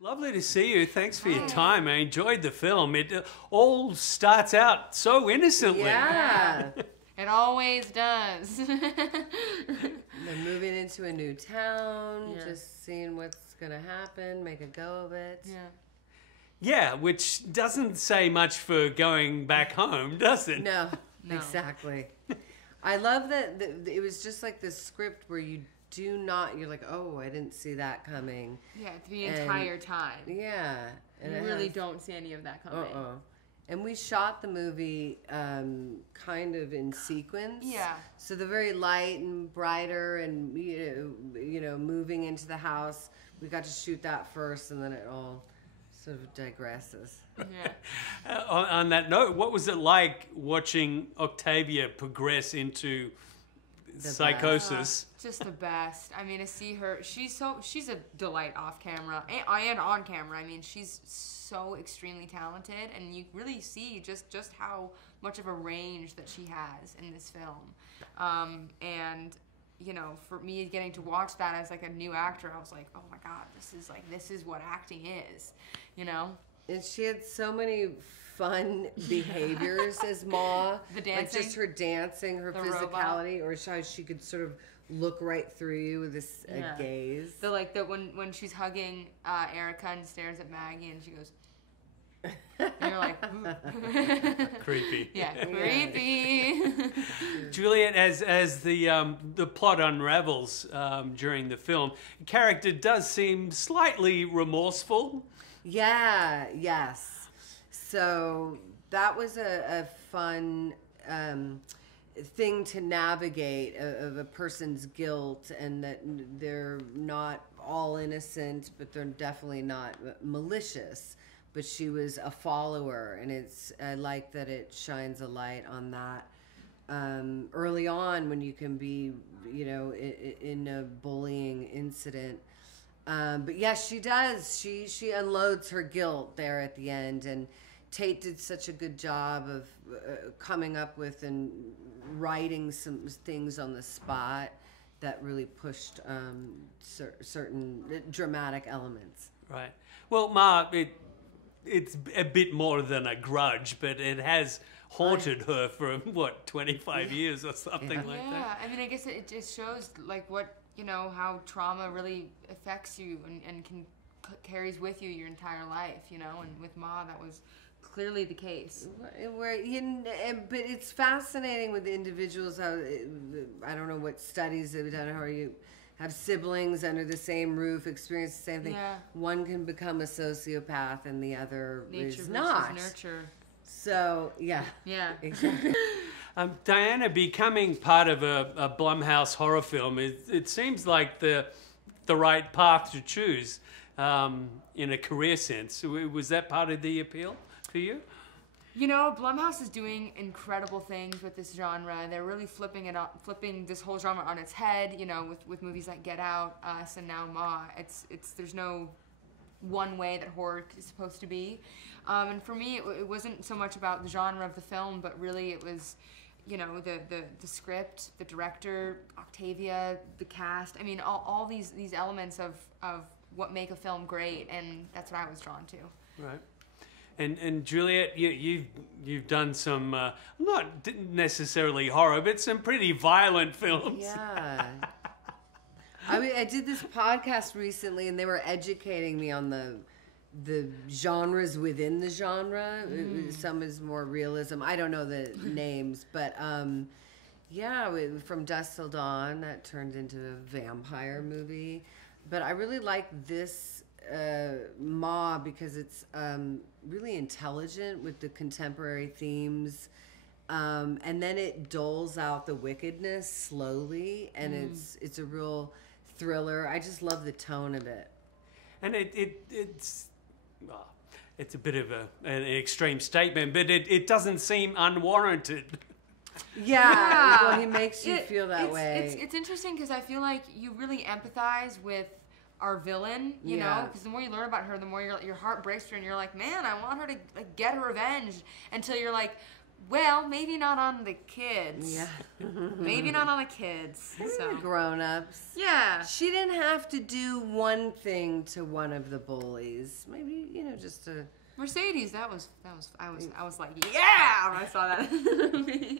Lovely to see you. Thanks for your time. I enjoyed the film. It all starts out so innocently. Yeah. It always does. They're moving into a new town, just seeing what's going to happen, make a go of it. Yeah. Yeah, which doesn't say much for going back home, does it? No. Exactly. I love that it was just like this script where you're like, oh, I didn't see that coming. Yeah, the entire time. Yeah. And you really don't see any of that coming. And we shot the movie kind of in sequence. Yeah. So the very light and brighter and, moving into the house, we got to shoot that first, and then it all sort of digresses. Yeah. On that note, what was it like watching Octavia progress into psychosis? Just the best. I mean, to see her, she's a delight off camera and on camera. I mean, she's so extremely talented, and you really see just how much of a range that she has in this film. And for me getting to watch that as like a new actor, I was like, oh my God, this is what acting is, And she had so many fun behaviors as Ma. The dancing. Like just her dancing, her physicality, or how she could sort of look right through you with this gaze. When she's hugging Erica and stares at Maggie and she goes, and you're like, ooh. Creepy. Yeah, creepy. Juliette, as the plot unravels during the film, the character does seem slightly remorseful. Yeah, yes. So that was a fun thing to navigate of a person's guilt, and that they're not all innocent, but they're definitely not malicious. But she was a follower, and I like that it shines a light on that early on when you can be, in a bullying incident. But yes, she does. She unloads her guilt there at the end, and Tate did such a good job of coming up with and writing some things on the spot that really pushed certain dramatic elements. Right. Well, Ma, it's a bit more than a grudge, but it has haunted her for 25 years or something like that. Yeah, I mean, I guess it just shows like what how trauma really affects you and carries with you your entire life. And with Ma, that was clearly the case. But it's fascinating with individuals how I don't know what studies have done, how you have siblings under the same roof, experience the same thing. Yeah. One can become a sociopath and the other Nature is not. Nurture. So, yeah. Yeah. Exactly. Diana, becoming part of a Blumhouse horror film, it seems like the right path to choose in a career sense. Was that part of the appeal for you? Blumhouse is doing incredible things with this genre. They're really flipping this whole genre on its head. With movies like Get Out, Us, and now Ma. There's no one way that horror is supposed to be. And for me, it wasn't so much about the genre of the film, but really it was, the script, the director, Octavia, the cast. I mean, all these elements of what make a film great, and that's what I was drawn to. Right. And Juliette, you've done some not necessarily horror, but some pretty violent films. Yeah. I mean, I did this podcast recently, and they were educating me on the genres within the genre. Some is more realism. I don't know the names, but from Dusk Till Dawn, that turned into a vampire movie. But I really like this Ma because it's really intelligent with the contemporary themes, and then it doles out the wickedness slowly, and it's a real thriller. I just love the tone of it. And it's a bit of an extreme statement, but it doesn't seem unwarranted. Yeah. Well, he makes you feel that way. It's interesting because I feel like you really empathize with our villain, you know, because the more you learn about her, the more your heart breaks for her, and you're like, man, I want her to get her revenge, until you're like, Well, maybe not on the kids. Yeah. Maybe not on the kids. Maybe So. the grown-ups. Yeah. She didn't have to do one thing to one of the bullies. Maybe, just to... Mercedes, I was like, yeah, when I saw that movie.